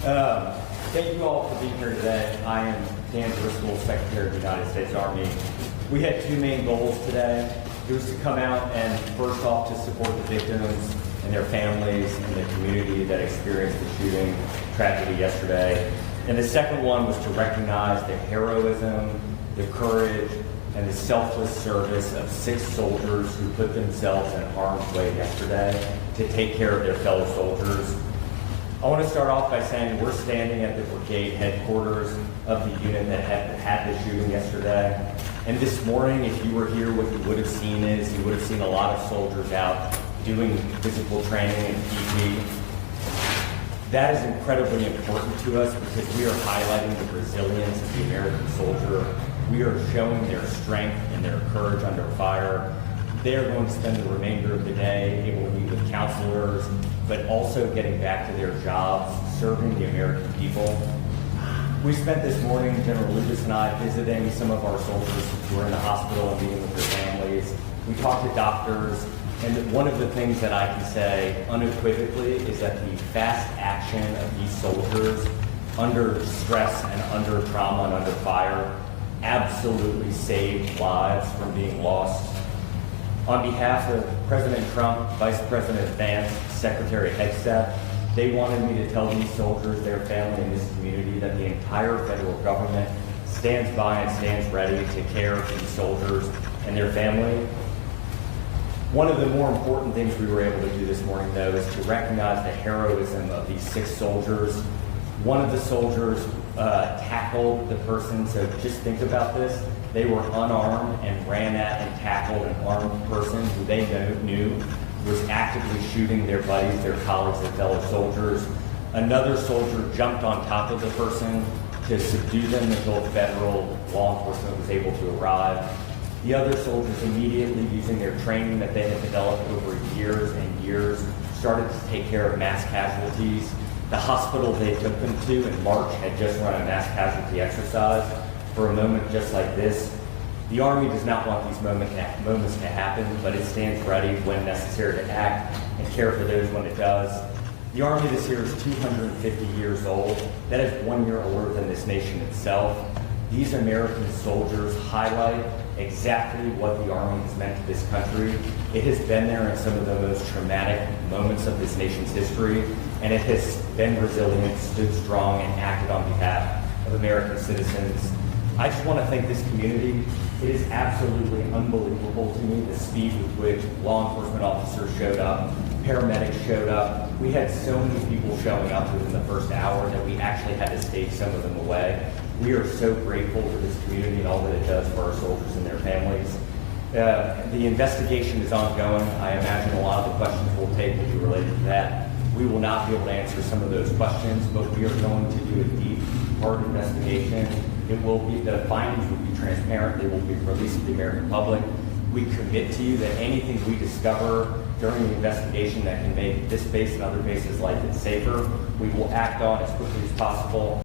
Thank you all for being here today. I am Dan Driscoll, Secretary of the United States Army. We had two main goals today. It was to come out and first off to support the victims and their families and the community that experienced the shooting tragedy yesterday. And the second one was to recognize the heroism, the courage, and the selfless service of 6 soldiers who put themselves in harm's way yesterday to take care of their fellow soldiers. I want to start off by saying we're standing at the brigade headquarters of the unit that had the shooting yesterday. And this morning, if you were here, what you would have seen is you would have seen a lot of soldiers out doing physical training and PT. That is incredibly important to us because we are highlighting the resilience of the American soldier. We are showing their strength and their courage under fire. They are going to spend the remainder of the day able to meet with counselors, but also getting back to their jobs, serving the American people. We spent this morning, General Lucas and I, visiting some of our soldiers who are in the hospital and meeting with their families. We talked to doctors, and one of the things that I can say unequivocally is that the fast action of these soldiers under stress and under trauma and under fire absolutely saved lives from being lost. On behalf of President Trump, Vice President Vance, Secretary Hegseth, they wanted me to tell these soldiers, their family, and this community that the entire federal government stands by and stands ready to care for these soldiers and their family. One of the more important things we were able to do this morning, though, is to recognize the heroism of these 6 soldiers. One of the soldiers tackled the person, so just think about this. They were unarmed and ran at and tackled an armed person who they knew was actively shooting their buddies, their colleagues, their fellow soldiers. Another soldier jumped on top of the person to subdue them until federal law enforcement was able to arrive. The other soldiers immediately, using their training that they had developed over years and years, started to take care of mass casualties. The hospital they took them to in March had just run a mass casualty exercise for a moment just like this. The Army does not want these moments to happen, but it stands ready when necessary to act and care for those when it does. The Army this year is 250 years old. That is 1 year older than this nation itself. These American soldiers highlight exactly what the Army has meant to this country. It has been there in some of the most traumatic moments of this nation's history, and it has been resilient, stood strong, and acted on behalf of American citizens. I just want to thank this community. It is absolutely unbelievable to me the speed with which law enforcement officers showed up, paramedics showed up. We had so many people showing up within the first hour that we actually had to stage some of them away. We are so grateful for this community and all that it does for our soldiers and their families. The investigation is ongoing. I imagine a lot of the questions we'll take will be related to that. We will not be able to answer some of those questions, but we are going to do a deep, hard investigation. It will be, the findings will be transparent. They will be released to the American public. We commit to you that anything we discover during the investigation that can make this base and other bases like it safer, we will act on as quickly as possible.